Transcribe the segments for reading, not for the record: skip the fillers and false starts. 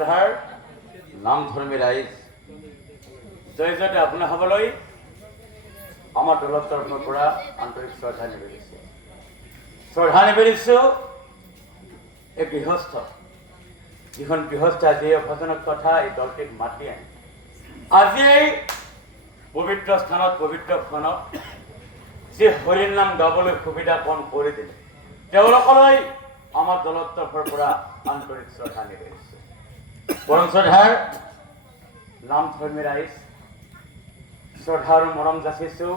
শ্ৰদ্ধাৰ নামধৰ্মী ৰাইজ জয় জয়তে আপোনাৰ হ'বলৈ আমাৰ দলৰ তৰফৰ পৰা আন্তৰিক শ্ৰদ্ধা নিবেদিছোঁ। শ্ৰদ্ধা নিবেদিছোঁ এই গৃহস্থ যিখন গৃহস্থ আজি এই ভজনৰ কথা এই দলটিক মাতি আনি আজি এই পবিত্ৰ স্থানত পবিত্ৰ ক্ষণত যি হৰিৰ নাম গাবলৈ সুবিধা কণ কৰি দিলে তেওঁলোকলৈ আমাৰ দলৰ তৰফৰ পৰা আন্তৰিক শ্ৰদ্ধা নিবেদিছোঁ। পৰম শ্ৰদ্ধাৰ নামধৰ্মী ৰাইজ শ্ৰদ্ধা আৰু মৰম যাচিছোঁ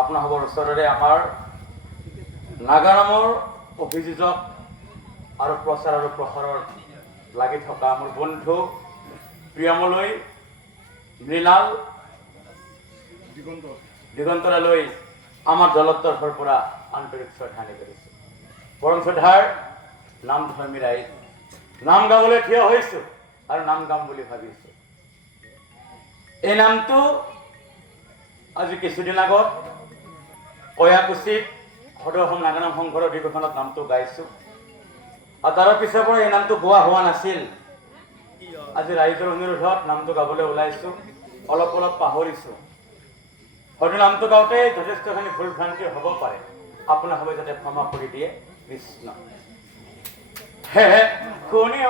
আপোনালোকৰ ওচৰৰে আমাৰ নাগাৰামৰ অভিযোজক আৰু প্ৰচাৰ আৰু প্ৰসাৰৰ লাগি থকা মোৰ বন্ধু প্ৰিয়মলৈ মৃণাল দিগন্তৰালৈ আমাৰ দলৰ তৰফৰ পৰা আন্তৰিক শ্ৰদ্ধা নিবেদিছোঁ। পৰম শ্ৰদ্ধাৰ নামধৰ্মী ৰাইজ নাম গাবলৈ থিয় হৈছোঁ আৰু নাম গাম বুলি ভাবিছোঁ। এই নামটো আজি কিছুদিন আগত কয়াকুছিত সদৌ অসম নাগানাম সংঘৰ অধিৱেশনত নামটো গাইছোঁ আৰু তাৰ পিছৰ পৰা এই নামটো গোৱা হোৱা নাছিল। আজি ৰাইজৰ অনুৰোধত নামটো গাবলৈ ওলাইছোঁ। অলপ অলপ পাহৰিছোঁ। হয়তো নামটো গাওঁতে যথেষ্টখিনি ভুল ভ্ৰান্তি হ'ব পাৰে। আপোনাৰ সবে যাতে ক্ষমা কৰি দিয়ে কৃষ্ণ। হে কোনে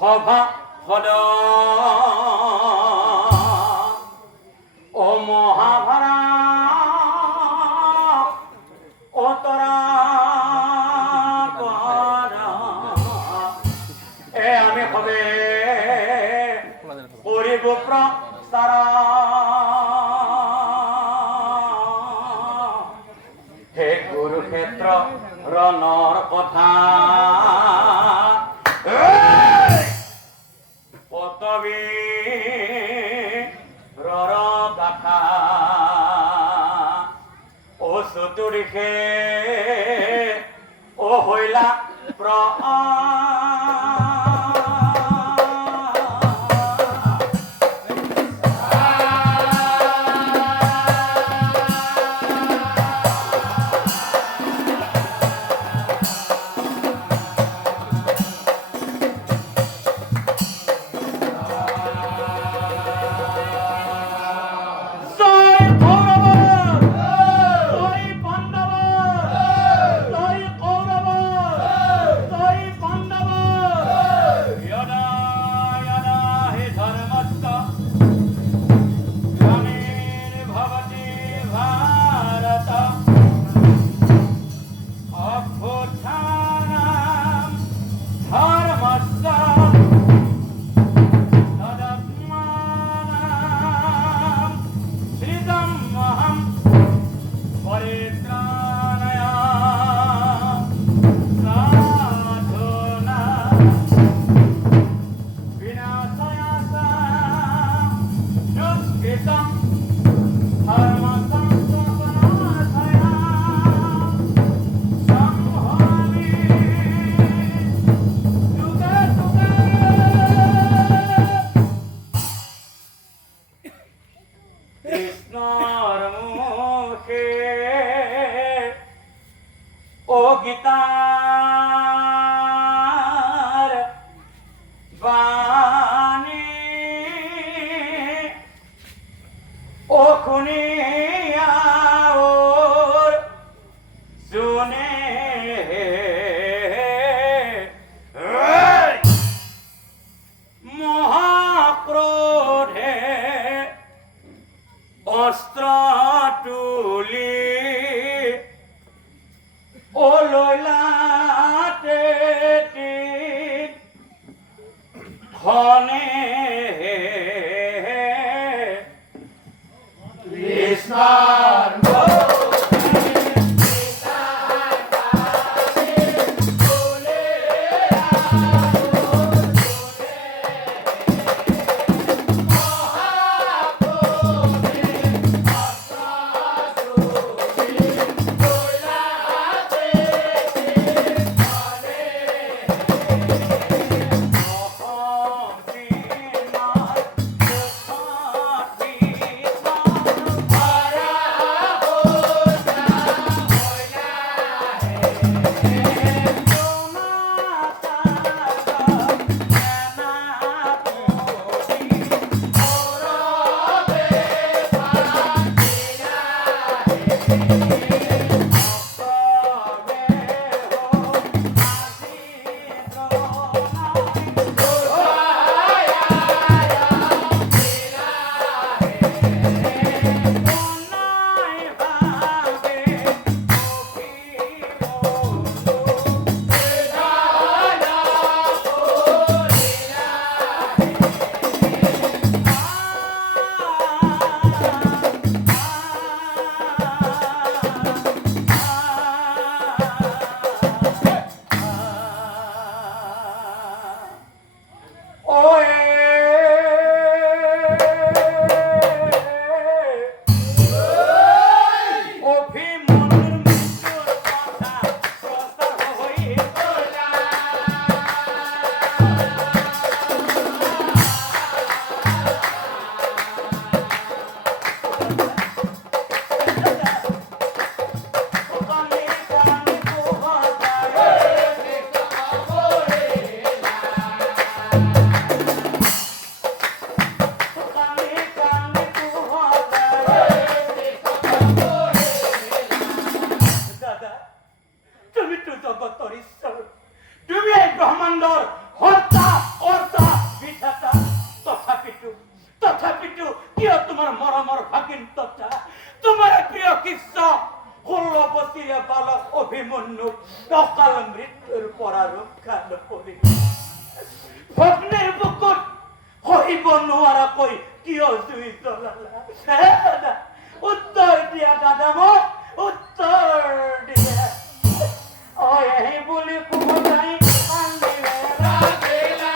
সভা সদ অ মহাভাৰা অতৰা এ আমি সবে কৰিব প্ৰচাৰ হে কুৰুক্ষেত্ৰ ৰণৰ কথা পতবী ৰৰ গাথা ও চতুৰিষে ও হৈলা কৃষ্ণৰ মুখে ও গীতাৰ বাণী ও শুনিয়া যোনে মহাক্ৰোধে অস্ত্ৰ তুলি ও লৈলাতে খনে কৃষ্ণৰ নপৰি ভগ্নীৰ বুকুত সহিব নোৱাৰাকৈ কিয় জুই জ্বলালা দাদা উত্তৰ দিয়া দাদা মোক উত্তৰ দিয়া এই বুলি কোবাই কান্দিলে ৰাধিলা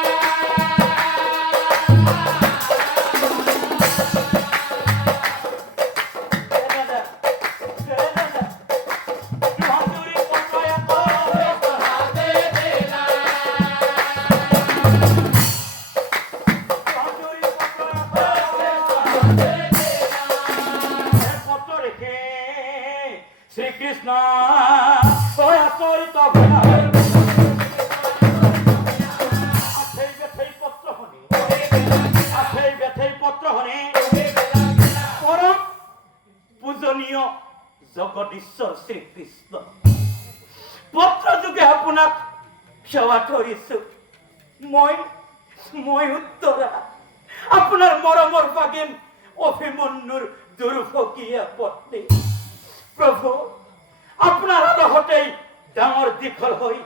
শ্রীকৃষ্ণ পূজনীয় জগদীশ্বৰ শ্ৰীকৃষ্ণ পত্ৰ যোগে আপোনাক সেৱা কৰিছো মই উত্তৰা আপোনাৰ মৰমৰ ভাগিন অভিমন্যুৰ দুৰ্ভগীয়া পত্নী প্ৰভু আপোনাৰ আদহতেই ডাঙৰ দীঘল হৈ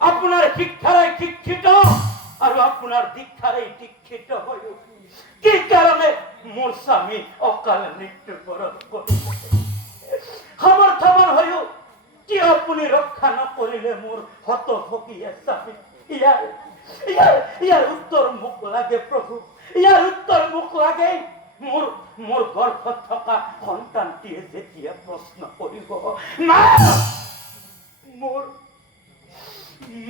আপোনাৰ শিক্ষাৰে শিক্ষিত আৰু আপোনাৰ দীক্ষাৰে দীক্ষিত হৈ কি কাৰণে মোৰ স্বামী অকাল মৃত্যুবৰণ কৰিলে সমৰ্থবান হৈও কি আপুনি ৰক্ষা নকৰিলে মোৰ হতভগীয়া স্বামী ইয়াৰ উত্তৰ মোক লাগে প্ৰভু ইয়াৰ উত্তৰ মোক লাগে মোৰ গৰ্ভত থকা সন্তানটিয়ে যেতিয়া প্ৰশ্ন কৰিব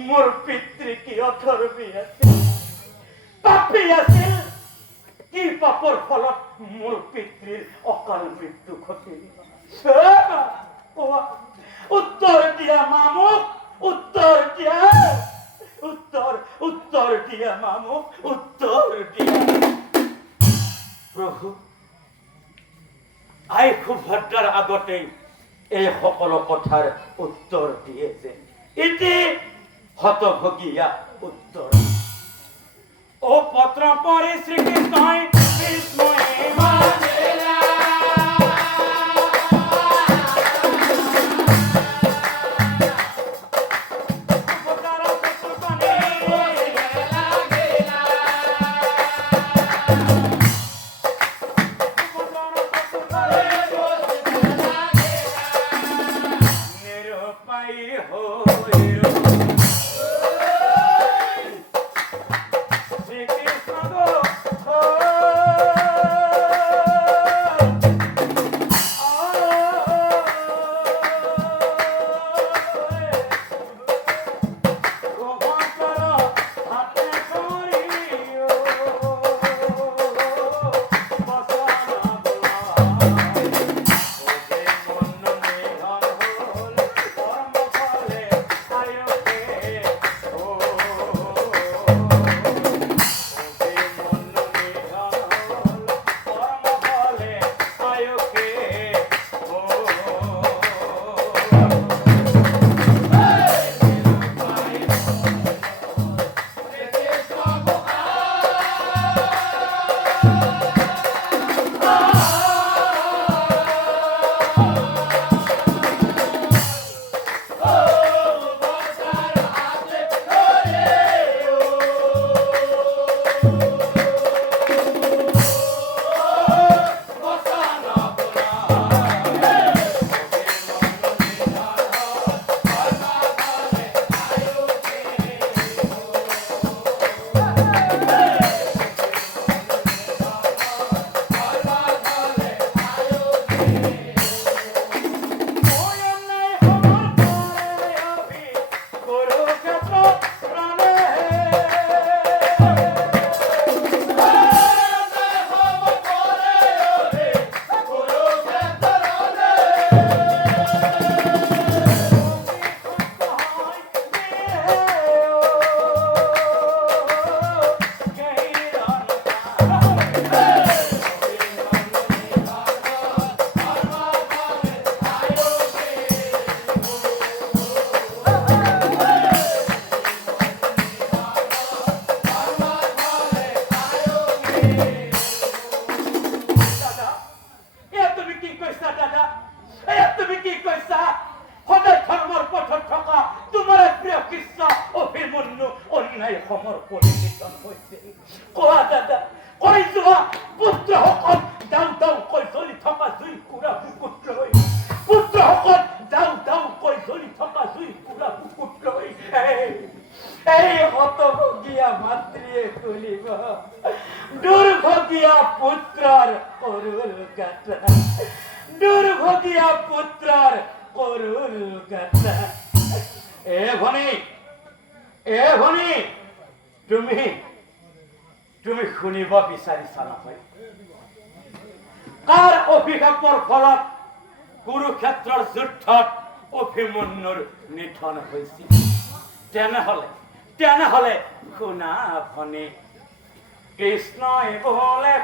মোৰ পিতৃ কি অধৰ্মী আছিল পাপী আছিল কি পাপৰ ফলত মোৰ পিতৃৰ অকাল মৃত্যু ঘটিল উত্তৰ দিয়া মামুক উত্তৰ দিয়া উত্তৰ দিয়া মামুক উত্তৰ দিয়া প্ৰভু আই সুভদ্ৰাৰ আগতেই এই সকলো কথাৰ উত্তৰ দিয়ে যে ইতি হতভগীয়া উত্তৰ ও পত্ৰ পঢ়ি শ্ৰীকৃষ্ণই কৃষ্ণই মানিলা শ্রীকৃষ্ণ নাই সমর পরিবেশন হৈছিল কোৱা দাদা কৈ যোৱা পুত্ৰসকল দাও দাও কৈ জ্বলি থকা জুই কুৰা বুকুত লৈ পুত্ৰসকল দাও দাও কৈ জ্বলি থকা জুই কুৰা বুকুত লৈ এই হতভগীয়া মাতৃয়ে তুলিব দুৰ্ভগীয়া পুত্ৰৰ কৰুল গাথা দুৰ্ভগীয়া পুত্ৰৰ কৰুল গাথা এ ভনী তুমি শুনিব বিচাৰিছা নহয় কাৰ অভিশাপৰ ফলত কুৰুক্ষেত্ৰৰ যুদ্ধত অভিমন্যুৰ নিধন হৈছিল তেনেহলে শুনা ভনী কৃষ্ণই বোলে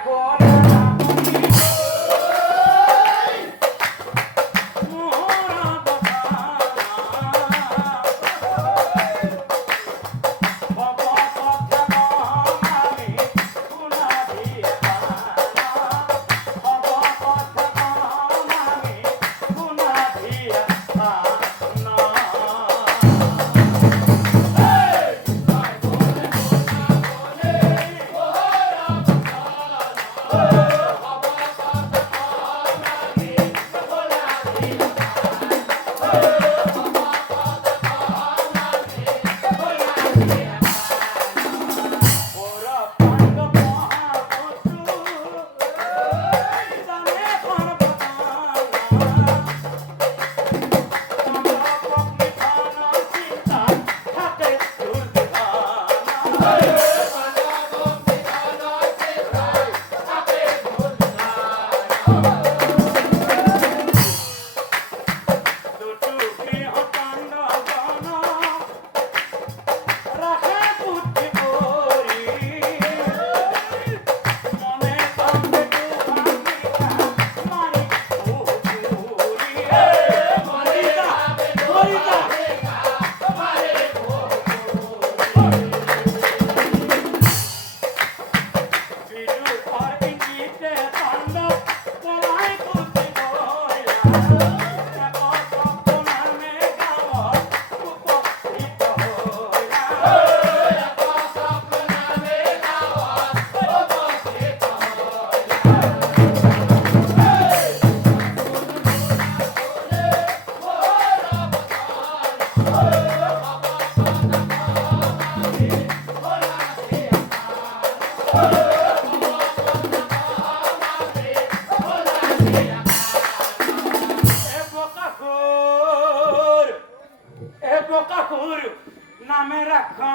নামে রাখা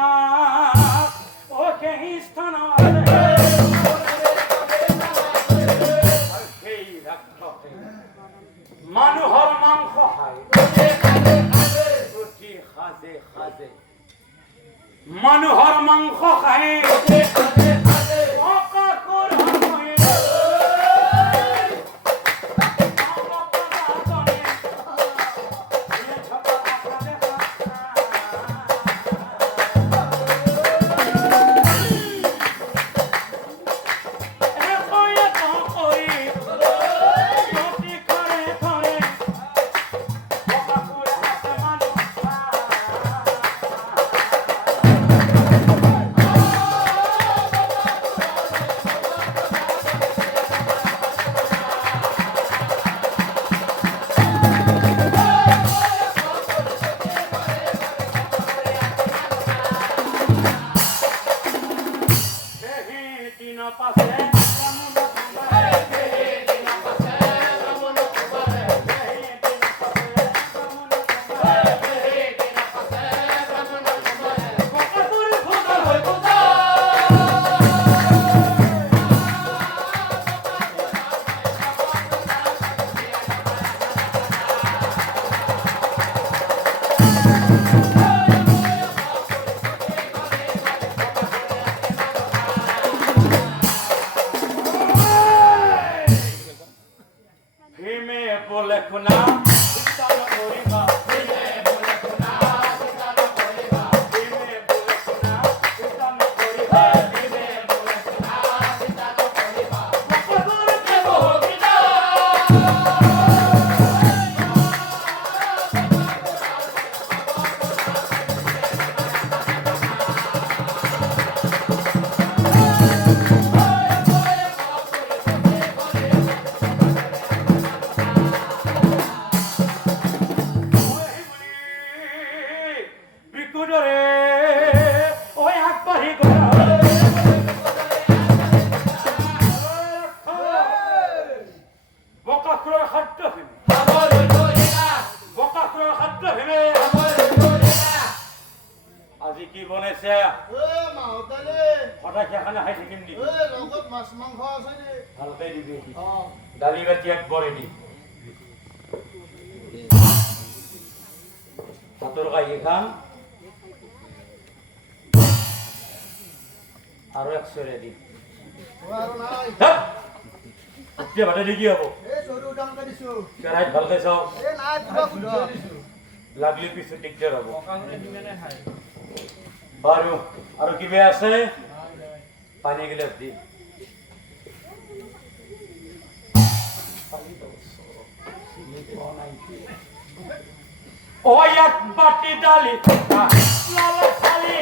ওকে স্থান মানুহৰ মাংস খায় প্ৰতি সাজে মানুহৰ মাংস খায় বনাইছে হঠাৎ এখানে হাই থাকিম নি ভালকে দিবি দালি বাতি একবার রেডি ভাতৰ কাঁহী খাম আৰু 100 ৰেডি এতিয়া ভাতে দি কি হ'ব কেৰাহীত ভালকে চাওঁ লাগলি পিছত দিগদাৰ হ'ব বাৰু আৰু কিবা আছে পানী গিলাচ দি ও এক বাটি ডালি লালা খালি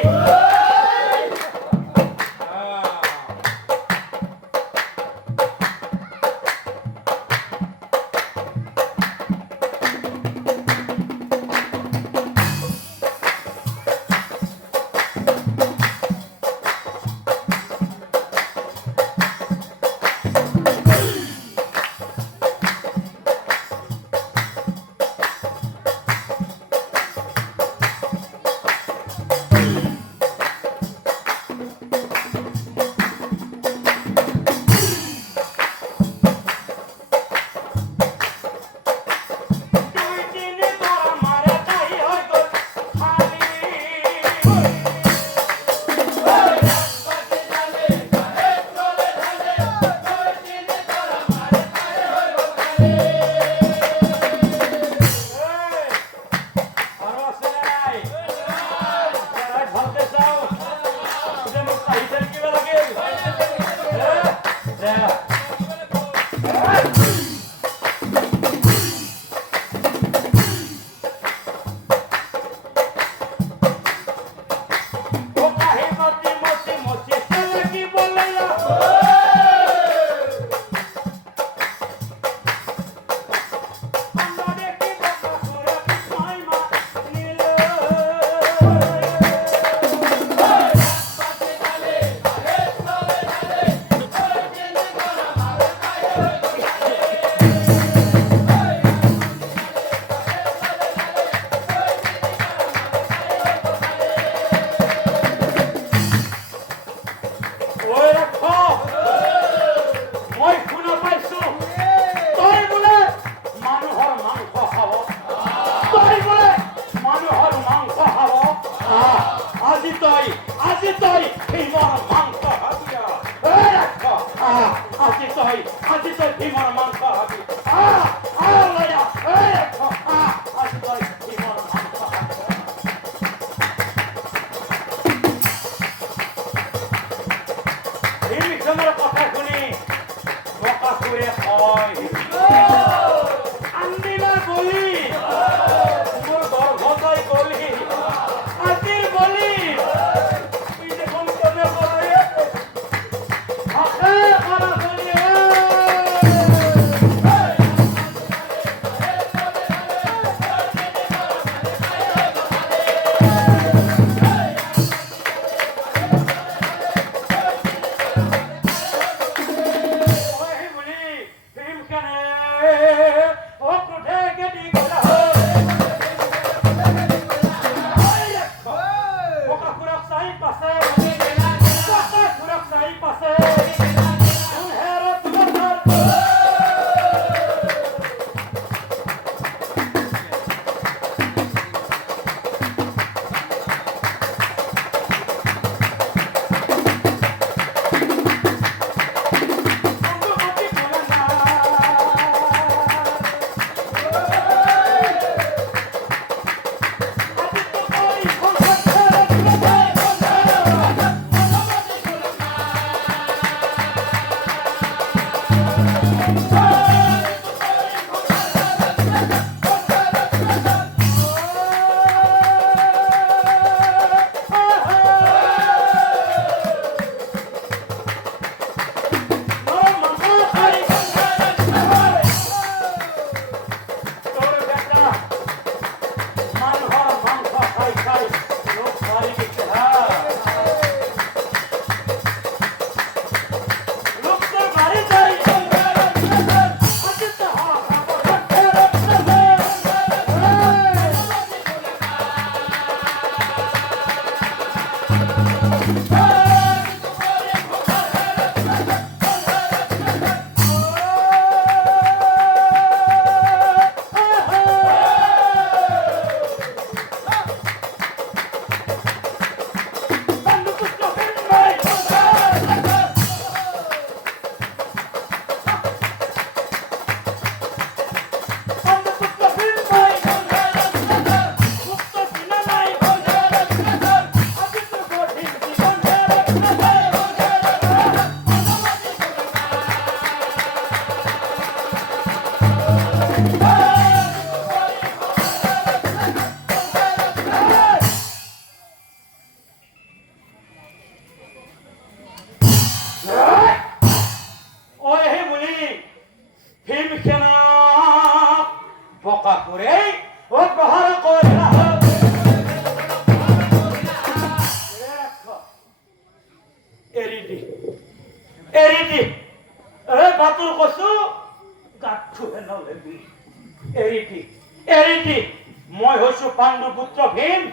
মই হৈছো পাণ্ডু পুত্ৰ ভীম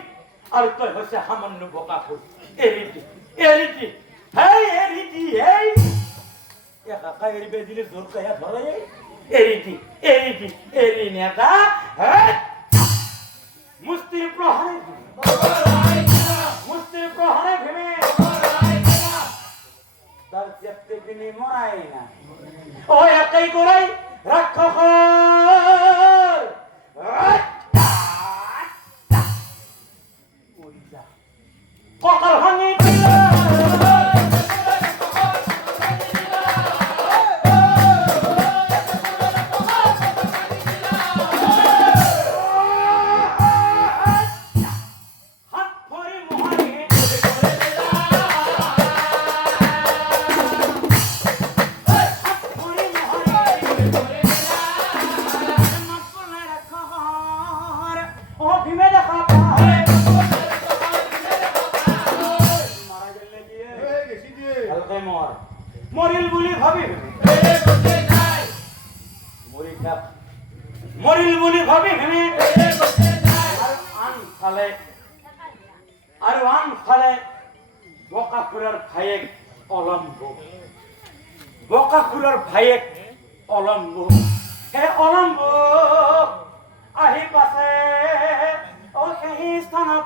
আৰু তই হৈছে সামান্য বকাসুৰ এৰিটি হেই এৰিটি হেই একা এৰিবে দিলে জোৰ কায়া ধৰে এৰিটি এৰি নেতা হেই মুষ্টিৰ প্ৰহাৰে ভীমে তার চেপতে তিনি মরাই না ও একাই করাই রাক্ষস ককাল ভাঙি দিল মরিল বুলি ভাবি ভেবে আৰু আনফালে বকাসুৰৰ ভায়েক অলম্ব সেই অলম্ব আহি পাছে সেই স্থানত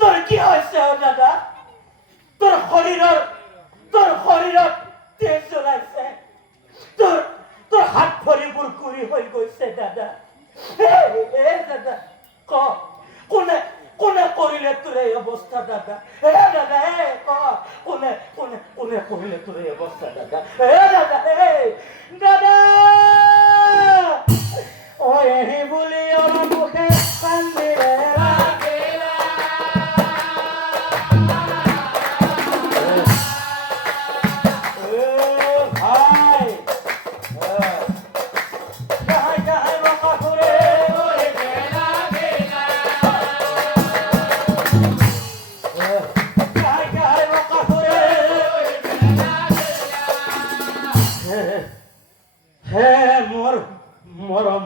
তোর কি হয়েছে দাদা তোর শরীৰত তেজ জ্বলাইছে তোর হাত ভৰি বুৰকুৰি হৈ গৈছে দাদা দাদা কোনে কৰিলে তোৰ এই অৱস্থা দাদা দাদা কোনে কৰিলে তোৰ এই অৱস্থা দাদা দাদা দাদা ও এই বুলি অলপ মুখে কান্দিলে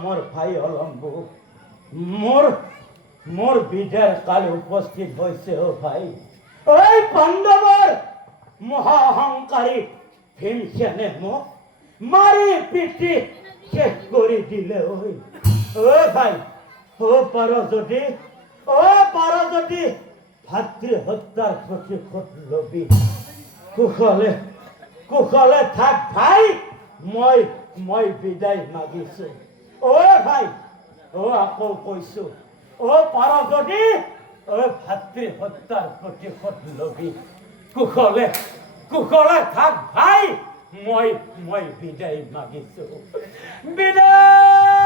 মোর ভাই অলম্ব মোর বিজয়ের কালে উপস্থিত হয়েছে ও ভাই ওই পাণ্ডবর মহাহংকারী ভীমসেনে মোক মারি পিটি শেষ করে দিলে ওই ও ভাই ও পার যদি ভাতৃ হত্যার প্রতিশোধ লবি কুশলে থাক ভাই মই বিদায় মাগিছো ও ভাই ও আকৌ কৈছো ও পাৰ যদি ও ভাতৃ হত্যাৰ প্ৰতিশোধ লবি কুশলে থাক ভাই মই বিদায় মাগিছো বিদায়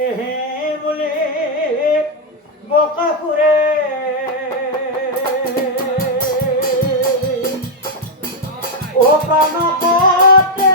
এহে বুলি বকাসুৰে ও প্রাণপতে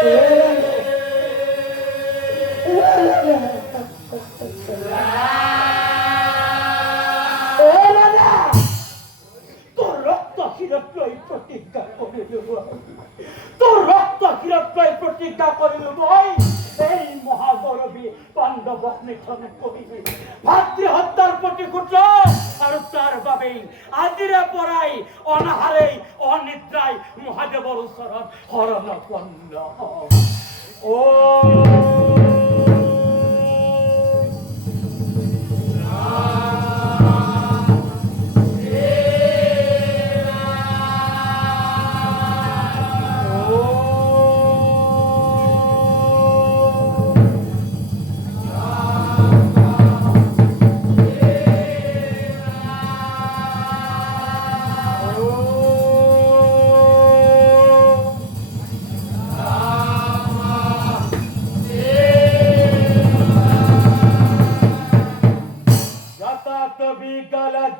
তোর রক্ত ক্ষীরপ্রয় প্রতিজ্ঞা করে দেব, তোর রক্ত ক্ষীরপ্রয় প্রতিজ্ঞা করে দেব। এই মহাগৌরবী পাণ্ডব নিধন করিবে, ভাতৃ হত্যার প্রতিকুট আর তার ভাবেই আজিরে পড়াই অনাহারেই অনিদ্রায় মহাদেবর শরণ হরণ পন্ন। ও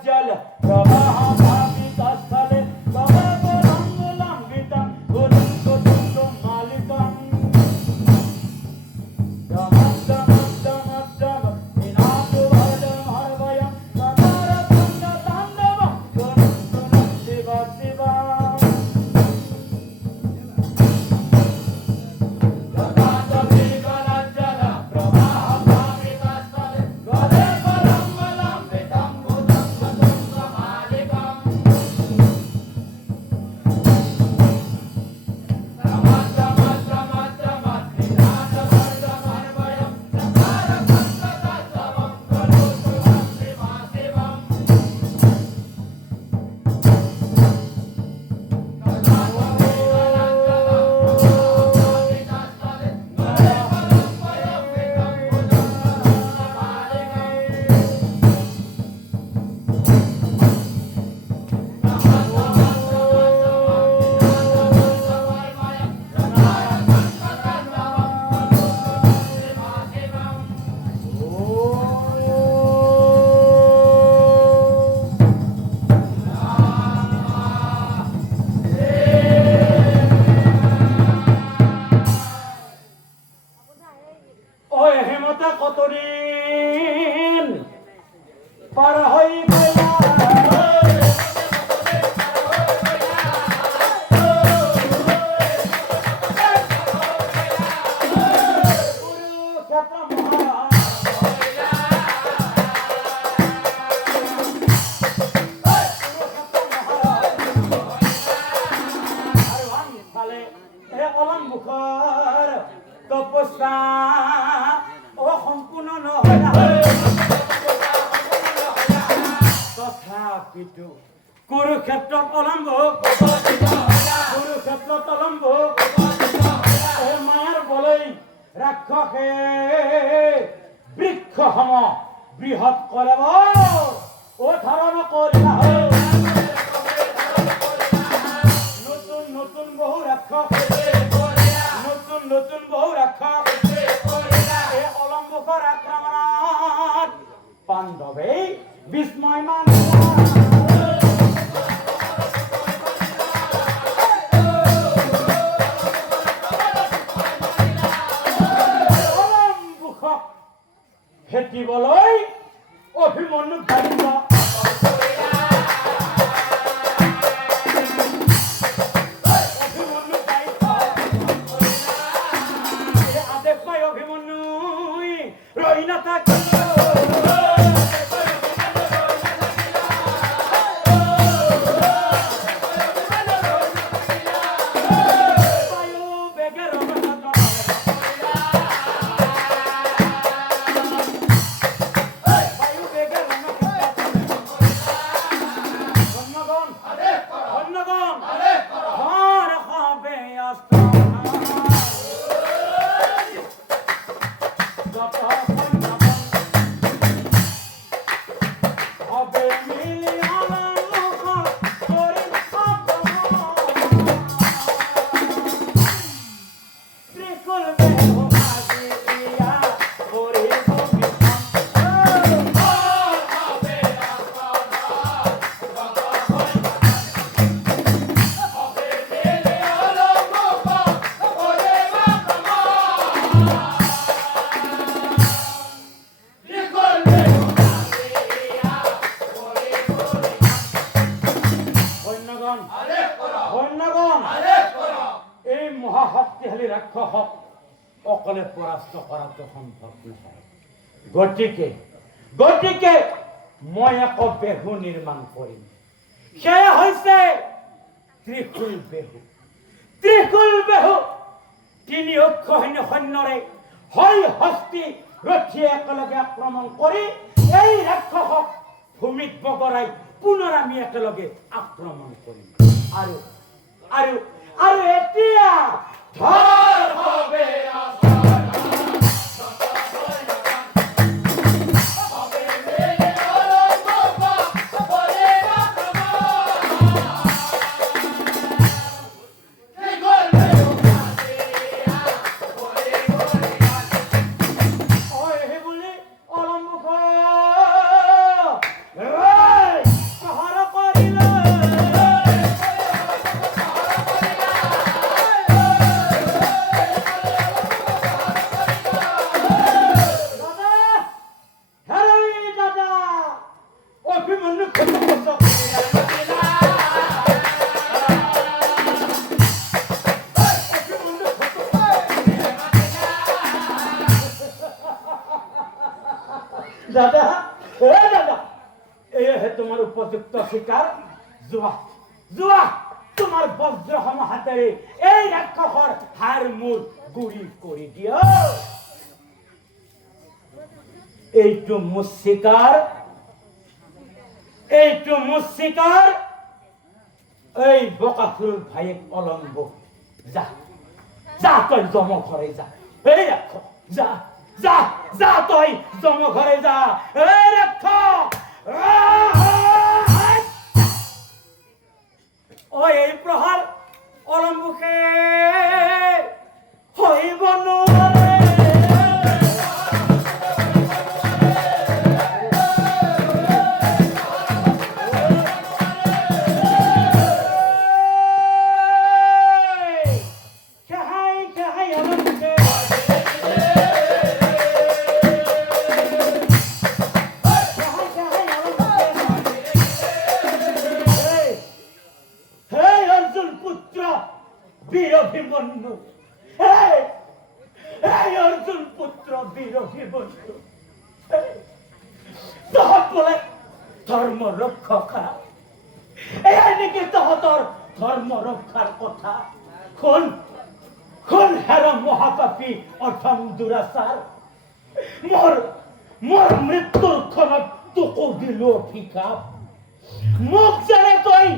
জল প্রবাহ ভাবিত স্থলে প্রভাব রঙ্গলাম্বিতম গুরুত্ব দুঃখ মালিকম দমদ্দমদ্দমদ্দম বিনাশো ভয়ম হরভয়ম সদার পণ্য তাণ্ডব গুরুত্ব শিব শিব ওই হেমতা কতদিন পার হই গেলা তপস্যা ও সম্পূর্ণ নহয় তথাপিতো কুৰুক্ষেত্ৰত অলম্ব মায়াৰ বলৈ ৰাক্ষসে বৃক্ষ সম বৃহৎ কৰিব ও ধাৰণ কৰিলা নতুন নতুন বহু ৰাক্ষস নতুন বহু রাক্ষস এই অলম্বকর আক্রমণত পাণ্ডবে বিস্ময় মান অলম্বুকক ভেটিবলৈ অভিমন্যু দায়িত্ব ৰাক্ষসক অকলে পৰাস্ত কৰাটো সম্ভৱ নহয়। গতিকে মই আকৌ বেহু নিৰ্মাণ কৰিম। সেয়া হৈছে ত্ৰিশূল বেহু। তিনি অক্ষ সৈন্যৰে হয় হস্তি ৰথীয়ে একেলগে আক্ৰমণ কৰি এই ৰাক্ষসক ভূমিত বগৰাই পুনৰ আমি একেলগে আক্ৰমণ কৰিম। আৰু এতিয়া ধৰ হবে দাদা এহে তোমাৰ উপযুক্ত শিকাৰ। যোৱা তোমাৰ বজ্ৰ সমাহাতেৰে এই ৰাক্ষসৰ হাড় মূৰ গুৰি কৰি দিয়া। এইটো মোৰ শিকাৰ। এই বকাসুৰ ভাইয়েক অলম্ব। যা তই জম ঘৰে যা। এই ৰাক্ষস যা তই জম ঘৰে যা। এই ৰাক্ষস এই প্ৰহাৰ অলম্বুকে হৈব নোৱাৰে। অর্জুন পুত্র বীর অভিমন্যু তহত বলে ধর্ম রক্ষা। এই নাকি তহতর ধর্ম রক্ষার কথা। কোন হের মহাপাপী অথম দুরাচার মোর মৃত্যুর ক্ষণত তোকো দিল অভিশাপ। মোক জানে তই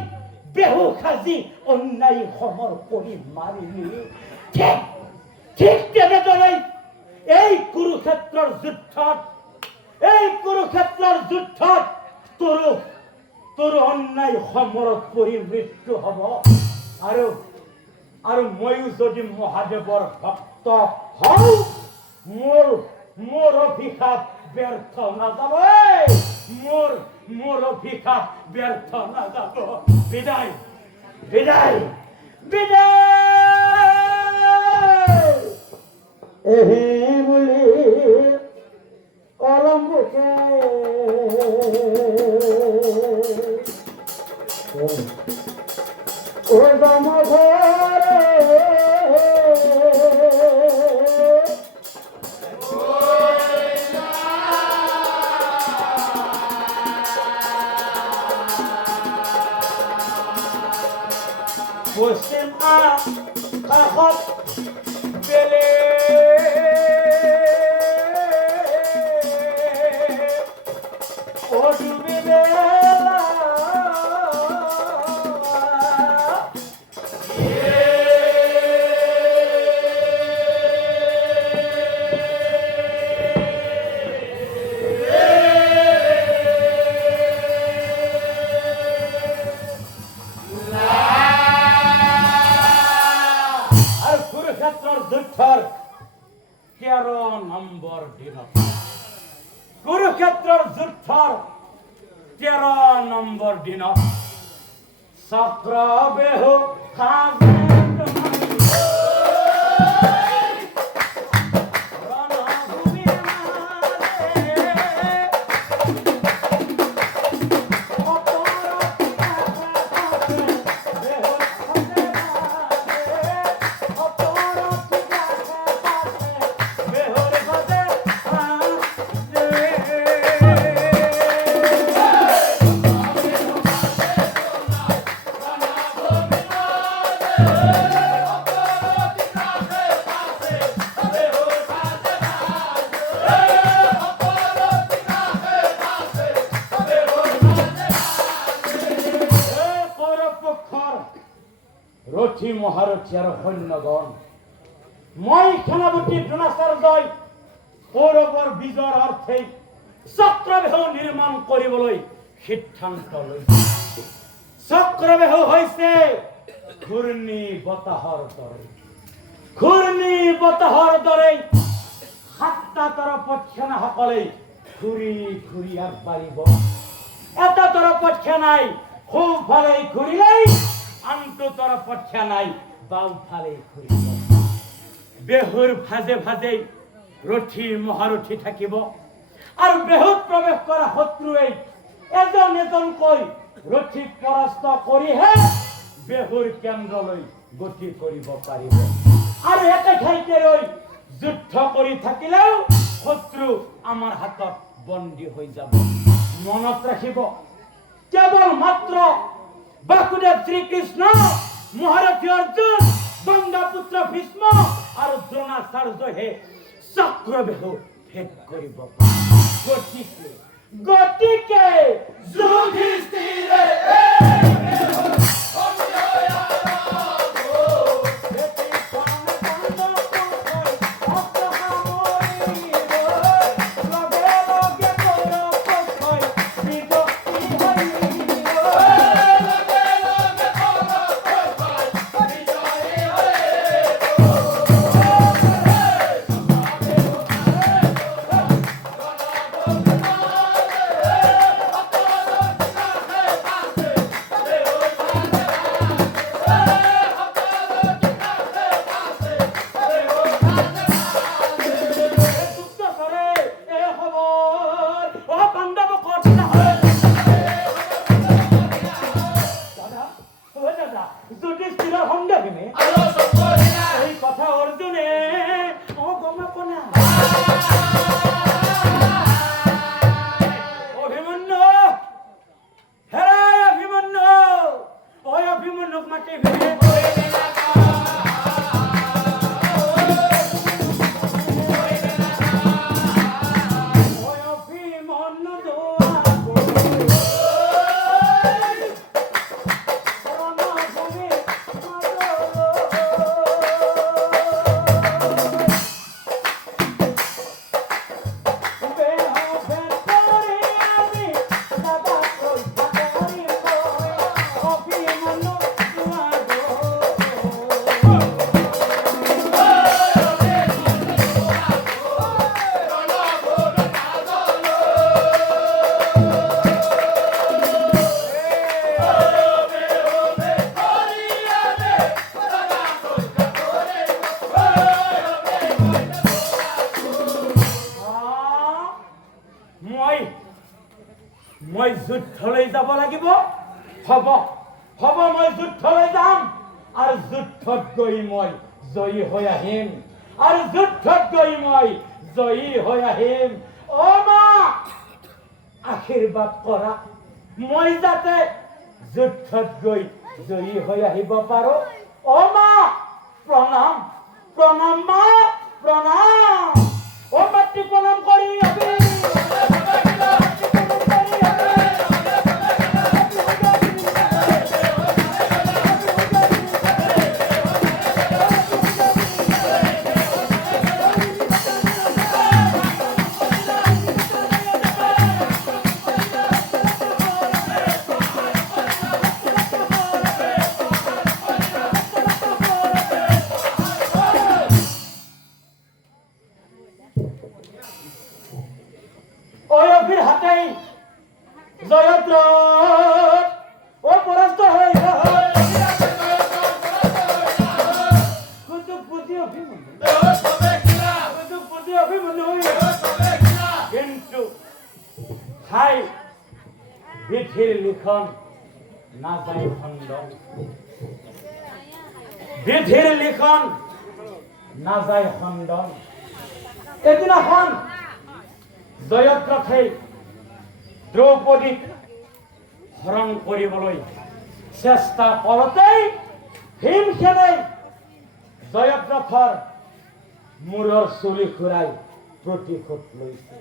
বেহু সাজি অন্যায় সমর কৰি মাৰিলি। ঠিক তেনেদৰে এই কুৰুক্ষেত্ৰৰ যুদ্ধত তোৰ অন্যায় সমৰত পৰি মৃত্যু হব। আৰু ময়ো যদি মহাদেৱৰ ভক্ত হওঁ মোৰ অভিশাপ ব্যৰ্থ নাযাব। মোৰ অভিশাপ ব্যৰ্থ নাযাব। বিদায়। এহে বুলি অলম্বুকে ও দম ঘরে পশ্চিম কাষত বেলে কুৰুক্ষেত্ৰৰ যুদ্ধৰ 13 নম্বৰ দিনত চক্ৰ বেহু মহাৰথী আৰু সৈন্যগণ মই সেনাপতি দ্ৰোণাচাৰ্যই কৌৰৱৰ বিজয়ৰ অৰ্থে চক্ৰবেহু নিৰ্মাণ কৰিবলৈ সিদ্ধান্ত লৈছে। চক্ৰবেহু হৈছে ঘূৰ্ণী বতাহৰ দৰে। ঘূৰ্ণী বতাহৰ দৰে 7টা তৰফত সেনাসকলে ঘূৰি ঘূৰি আগবাঢ়িব। এটা তৰফত সেনাই সোঁফালে ঘূৰিলেই আনটো তৰফত সেনাই বাওঁফালে ঘূৰিব। বেহুৰ ভাজে ভাজে ৰথী মহাৰথী থাকিব আৰু বেহুত প্ৰৱেশ কৰা শত্ৰুৱে এজন এজনকৈ ৰথীক পৰাস্ত কৰিহে বেহুৰ কেন্দ্ৰলৈ গতি কৰিব পাৰিব। আৰু একে ঠাইতে ৰৈ যুদ্ধ কৰি থাকিলেও শত্ৰু আমাৰ হাতত বন্দী হৈ যাব। মনত ৰাখিব, কেৱল মাত্ৰ বাসুদেৱ শ্ৰীকৃষ্ণ, মহাৰথী অৰ্জুন, গংগাপুত্ৰ ভীষ্ম আৰু দ্ৰোণাচাৰ্যহে চক্ৰবেহু ভেদ কৰিব পাৰে। গতিকে যুধিষ্ঠিৰে মই যুদ্ধলৈ যাব লাগিব। হ'ব হ'ব, মই যুদ্ধলৈ যাম আৰু যুদ্ধত গৈ মই জয়ী হৈ আহিম আৰু যুদ্ধত গৈ মই জয়ী হৈ আহিম। অ মা, আশীৰ্বাদ কৰা, মই যাতে যুদ্ধত গৈ জয়ী হৈ আহিব পাৰো। অ মা, প্ৰণাম প্ৰণাম মা, প্ৰণাম। অ মাতৃ, প্ৰণাম কৰি হাতেই জয়দ্রথ ও পরাস্ত হয়ে কিন্তু হাই বিধির লিখন না যায় খণ্ডন, বিধির লিখন না যায় খণ্ডন। এদিনাখন জয়দ্রথে দ্রৌপদীক হৰণ কৰিবলৈ চেষ্টা কৰোঁতেই ভীমসেনে জয়দ্ৰথৰ মূৰৰ চুলি ঘূৰাই প্ৰতিশোধ লৈছে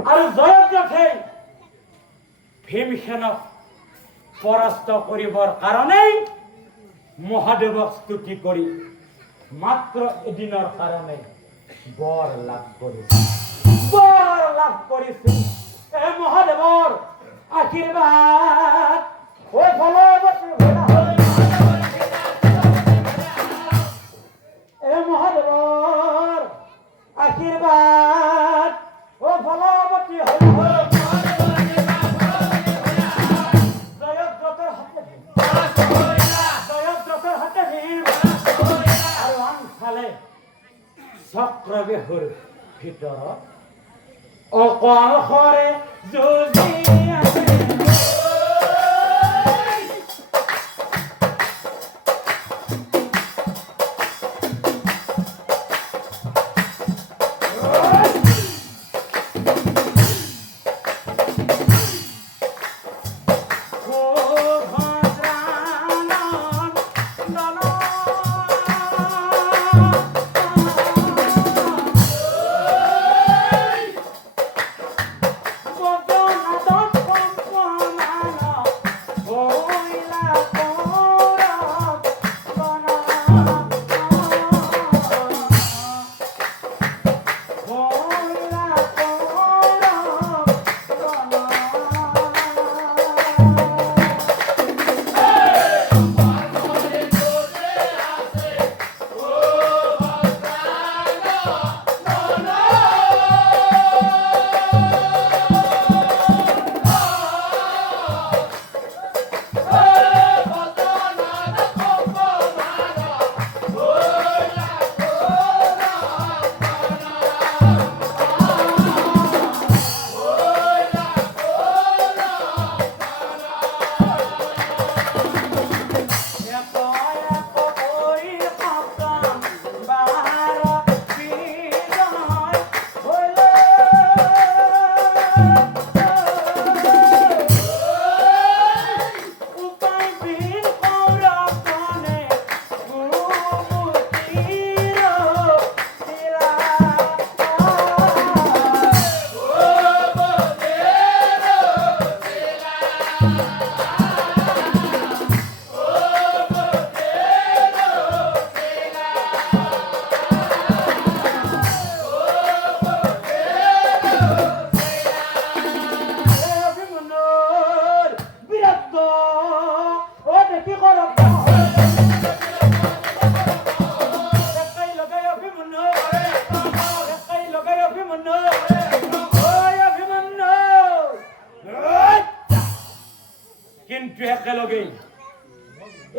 আৰু জয়দ্ৰথে ভীমসেনক পৰাস্ত কৰিবৰ কাৰণেই মহাদেৱক স্তুতি কৰি মাত্ৰ এদিনৰ কাৰণে বৰ লাভ কৰিছো এই মহাদেৱৰ আশীৰ্বাদ ঐ ফলৱতী হোৱা এই মহাদেৱৰ আশীৰ্বাদ ও ফলৱতী হোৱা চক্ৰবেহুৰ ভিতৰত অকলশৰে যুঁজি আছে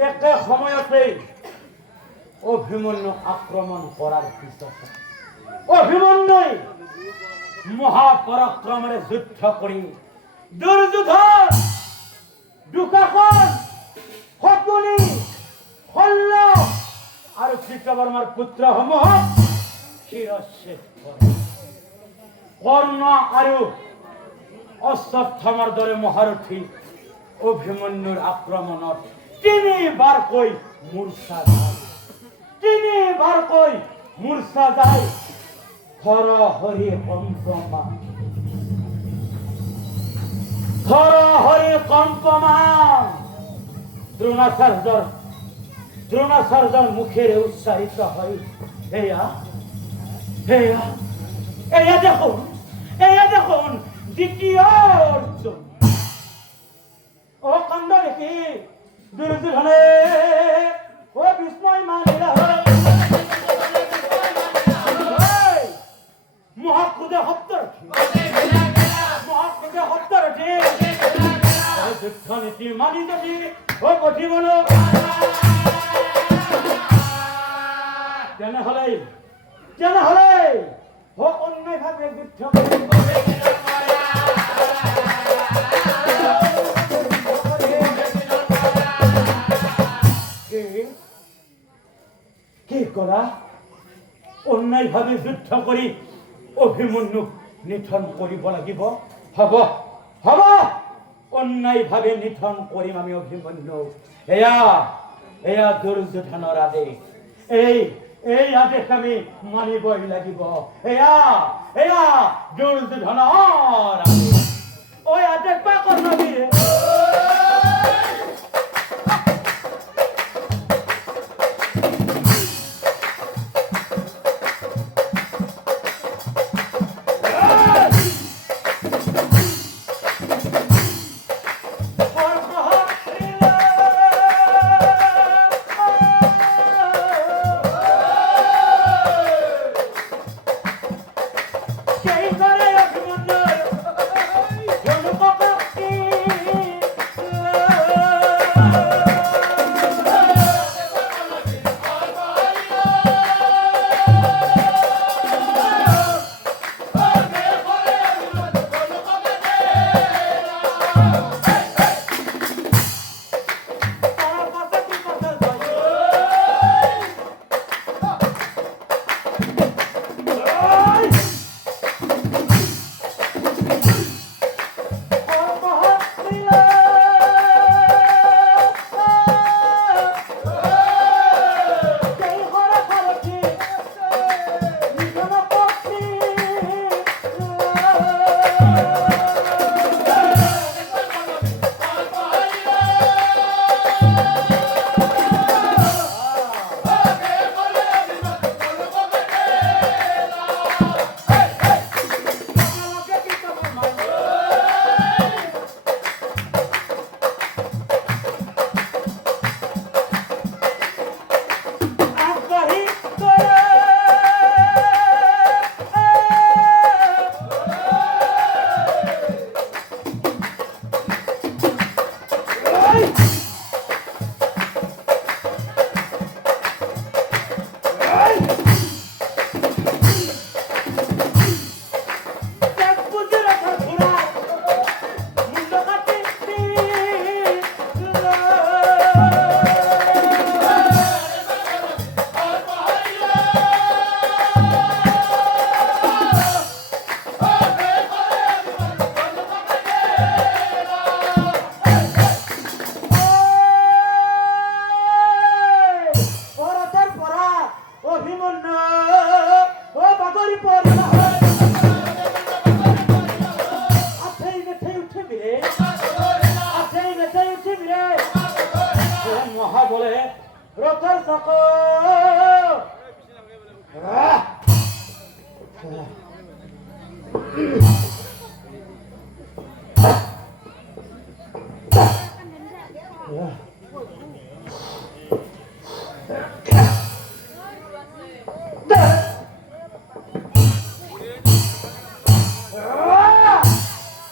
একে সময়তে অভিমন্যু আক্রমণ করার পিছত অভিমন্যুই মহাপরাক্রমেৰে যুদ্ধ কৰি দুৰ্যোধন দুঃশাসন শকুনি শল্য আৰু কৃতবৰ্মাৰ পুত্ৰসমূহক শিৰচ্ছেদ কৰে কৰ্ণ আৰু অশ্বত্থামাৰ দৰে মহাৰথী অভিমন্যুৰ আক্ৰমণত তিনিবাৰকৈ মূৰ্ছা যায় থৰ হৰি কম্পমান দ্ৰোণাচাৰ্যৰ মুখেৰে উচ্চাৰিত হয় এয়া দেখোন দ্বিতীয় অৰ্জুন ও কাণ্ড দেখি দুৰ্যোধনে ও বিস্ময় মানিলা মহাক্ৰোধে শব্দ ৰখি যুদ্ধ নীতি মানি যদি ও গঠিবন তেনেহলে ও অন্যায়ভাৱে যুদ্ধ কি কৰা অন্যায়ভাৱে যুদ্ধ কৰি অভিমন্যুক নিধন কৰিব লাগিব হ'ব অন্যায়ভাৱে নিধন কৰিম আমি অভিমন্যুক এয়া দুৰ্যোধনৰ আদেশ এই আদেশ আমি মানিবই লাগিব এয়া দুৰ্যোধনৰ আদেশ ঐ আদেশ পাকৰ নবীৰে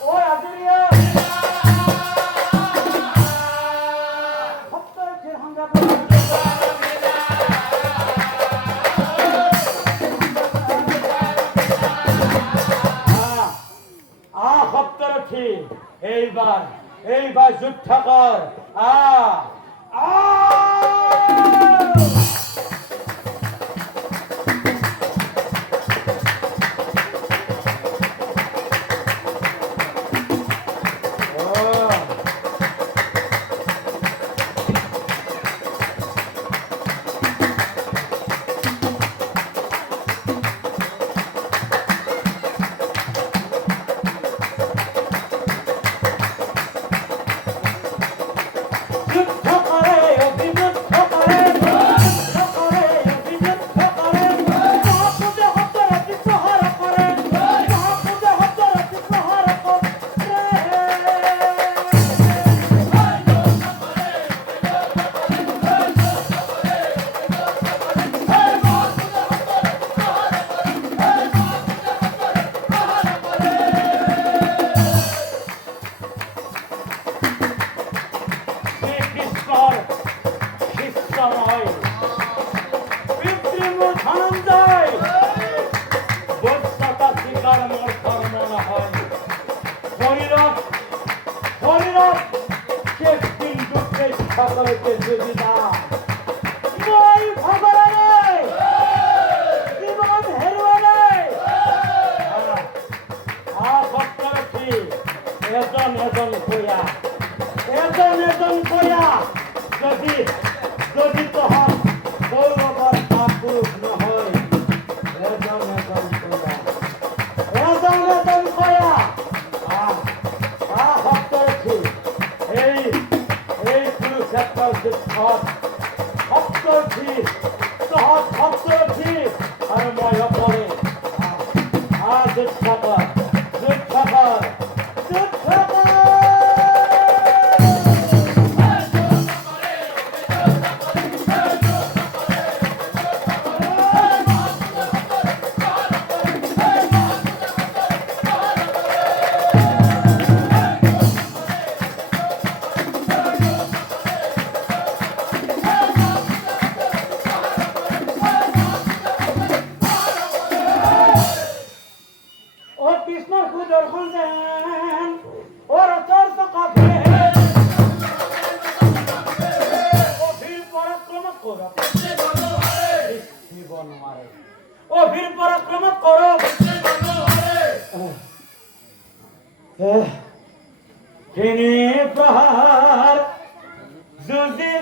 ও আদরিয়া হপ্তার ফির হাঙ্গা হপ্তার ফির এইবার যুদ্ধ কর আ যদি তখন গৌরবর ঠাকুর নহয় এই কুরুক্ষেত্রের যুদ্ধত সপ্তর্ষি আর ময় পড়ে যুদ্ধ কর প্রহার যদি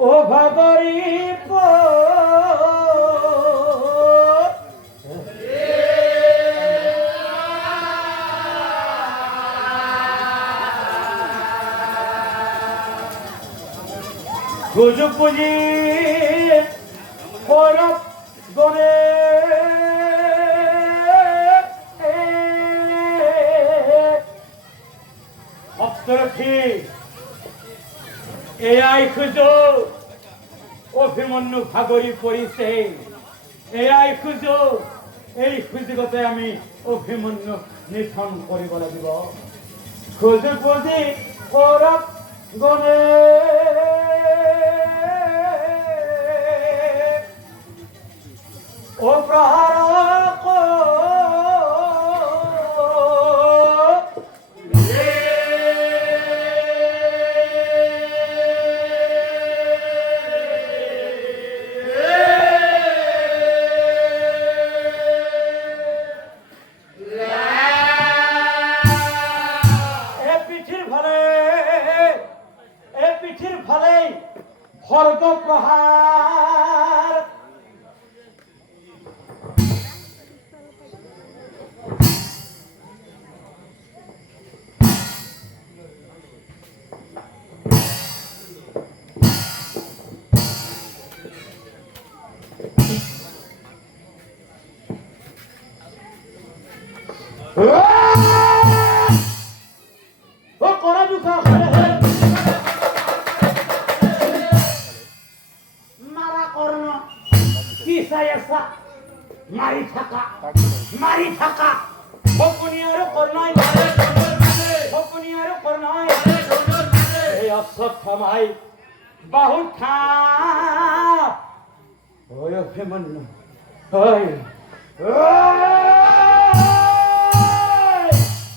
ও ভাগরি খুঁজু পুঁজি পরব গনে অপ্তরথী এআই খুঁজো অভিমন্যু ভাগরি পরিছে এআই খুঁজো এই খুঁজিগতে আমি অভিমন্যু নিধন কৰিব লাগিব খুঁজু পুঁজি পৰব গনে ও প্রহারক পিঠির ভালে খর্গ প্রহার ও করা দুঃখ মারি থাকা সপনি আৰু কৰ্ণাই সপনি আৰু কৰ্ণাই এই অশ্বত্থামাই বাহু থাপ ঐ অভিমন্যু ঐ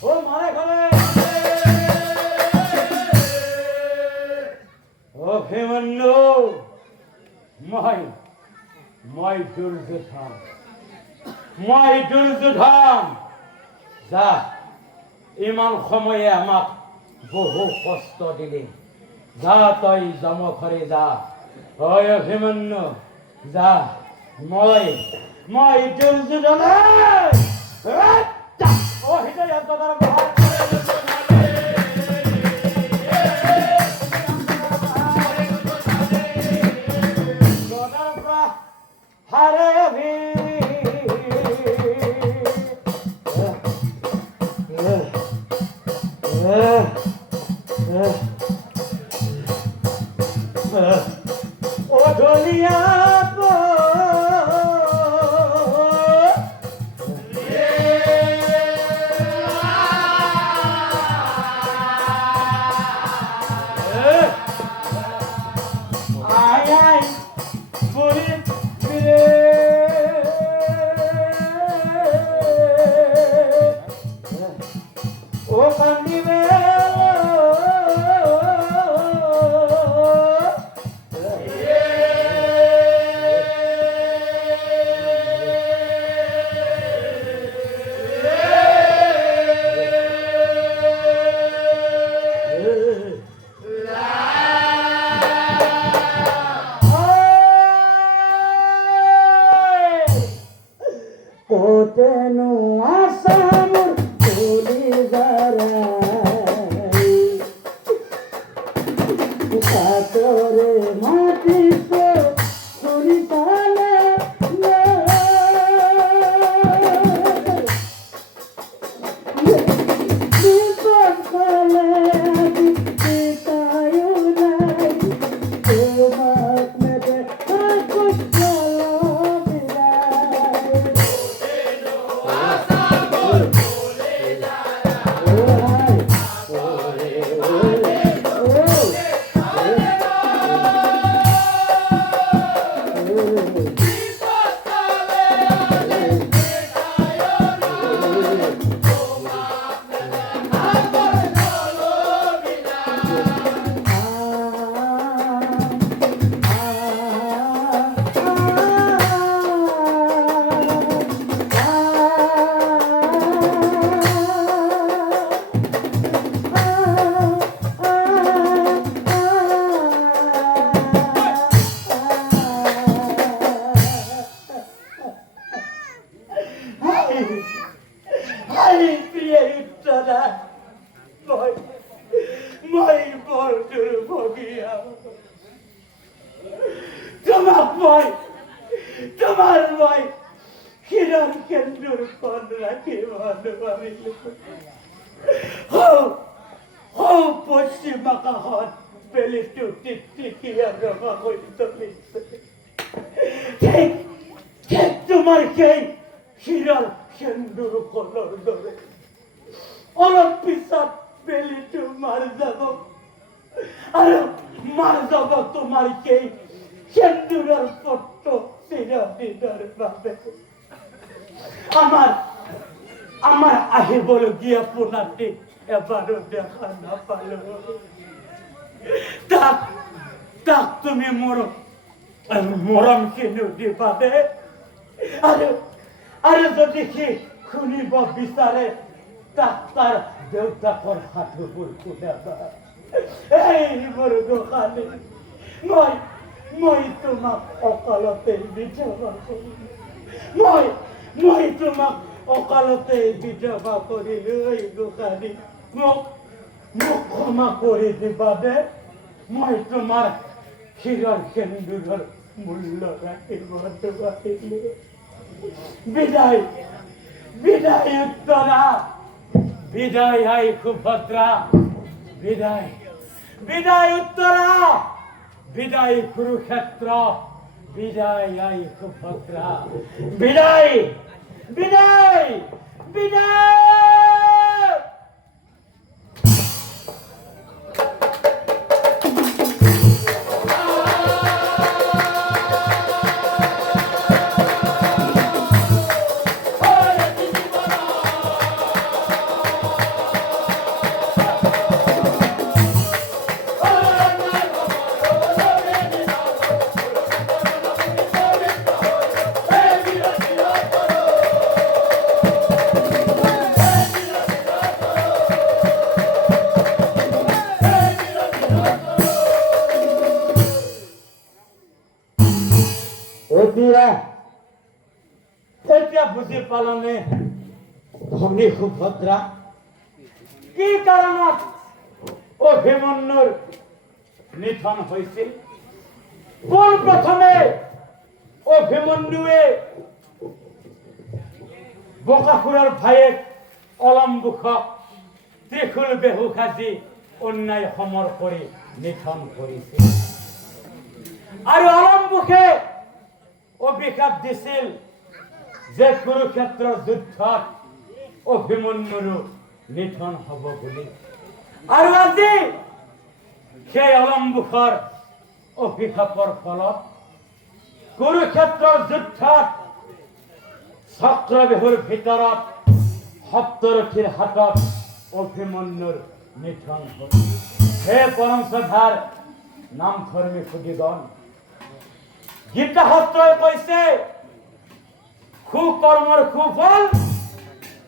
ও মাৰে ঘৰে অভিমন্যু মই দুৰ্যোধন যা ইমান সময়ে আমাক বহু কষ্ট দিলি যা তই যমঘৰে যা হয় অভিমন্যু যা মই Duryodhan Potenu asamur tulizarai Katore mati ko tulisale Nipan kale ditayunai Umat mede aku salam তোমার ভাই হিরণ কেন্দ্র কোন রাখে পশ্চিমা কাহন পেলে টিকি আমরা হইত ঠিক ঠিক তোমার সেই হিরণ কেন্দ্র কলর ধরে অলপ পিছত পেলে মার যাব আর মার যাব তোমার সেই কেন্দ্রের পট্ট চিরদিনের ভাবে আমার আহিবল গিয়া পুনাটি এবারও দেখা না পাল তাক তুমি মরম কিনু দিবাদে আরে যদি সি শুনিব বিচাৰে তাক তাৰ দেউতাকৰ সাধুবোৰ শুনাবা এই মোৰ গোসানী মই তোমাক অকালতে বিধৱা কৰিলো মই তোমাক অকালতে বিধৱা কৰিলো এই গোসানী মোক ক্ষমা কৰি দিবা দে মই তোমাৰ শিৰৰ সেন্দুৰৰ মূল্য ৰাখিব নোৱাৰিলো বিদায় উত্তৰা বিদায় আই সুভদ্ৰা বিদায় উত্তৰা বিদায় কুৰুক্ষেত্ৰ বিদায় আই সুভদ্রা, বিদায় বিদায় বিদায়। এতিয়া বুজি পালনে ভগ্নী সুভদ্ৰা কি কাৰণত অভিমন্যুৰ নিধন হৈছিল? পোন প্ৰথমে অভিমন্যুৱে বকাসুৰৰ ভায়েক অলম্বুকক ত্ৰিশূল বেহু সাজি অন্যায় সমৰ কৰি নিধন কৰিছিল। আৰু অলম্বুকে অভিশাপ দিছিল যে কুৰুক্ষেত্ৰৰ যুদ্ধত অভিমন্যুৰো নিধন হ'ব বুলি। আৰু আজি সেই অলম্বুকৰ অভিশাপৰ ফলত কুৰুক্ষেত্ৰৰ যুদ্ধত চক্ৰবেহুৰ ভিতৰত সপ্তৰথীৰ হাতত অভিমন্যুৰ নিধন হ'ল। হে পৰমশ্ৰদ্ধাৰ নামধৰ্মী সুধীগণ, গীতা শাস্ত্ৰই কৈছে কুকৰ্মৰ কুফল,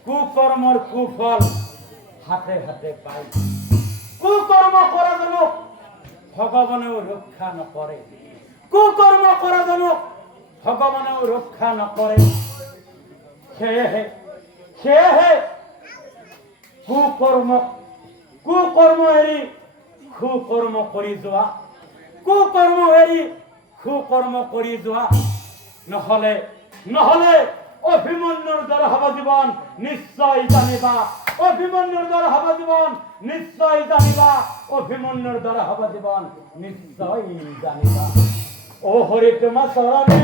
কুকৰ্মৰ কুফল হাতে হাতে পায়। কুকৰ্ম কৰাজনক ভগৱানেও ৰক্ষা নকৰে, কুকৰ্ম কৰাজনক ভগৱানেও ৰক্ষা নকৰে। সেয়েহে কুকৰ্ম এৰি সুকৰ্ম কৰি যোৱা, কুকৰ্ম এৰি সুকৰ্ম কৰি যোৱা, নহলে অভিমন্যুৰ দ্বাৰা হব জীৱন নিশ্চয় জানিবা, অভিমন্যুৰ দ্বাৰা হব জীৱন নিশ্চয় জানিবা, অভিমন্যুৰ দ্বাৰা হব জীৱন নিশ্চয় জানিবা। ও হৰি তোমা চৰণে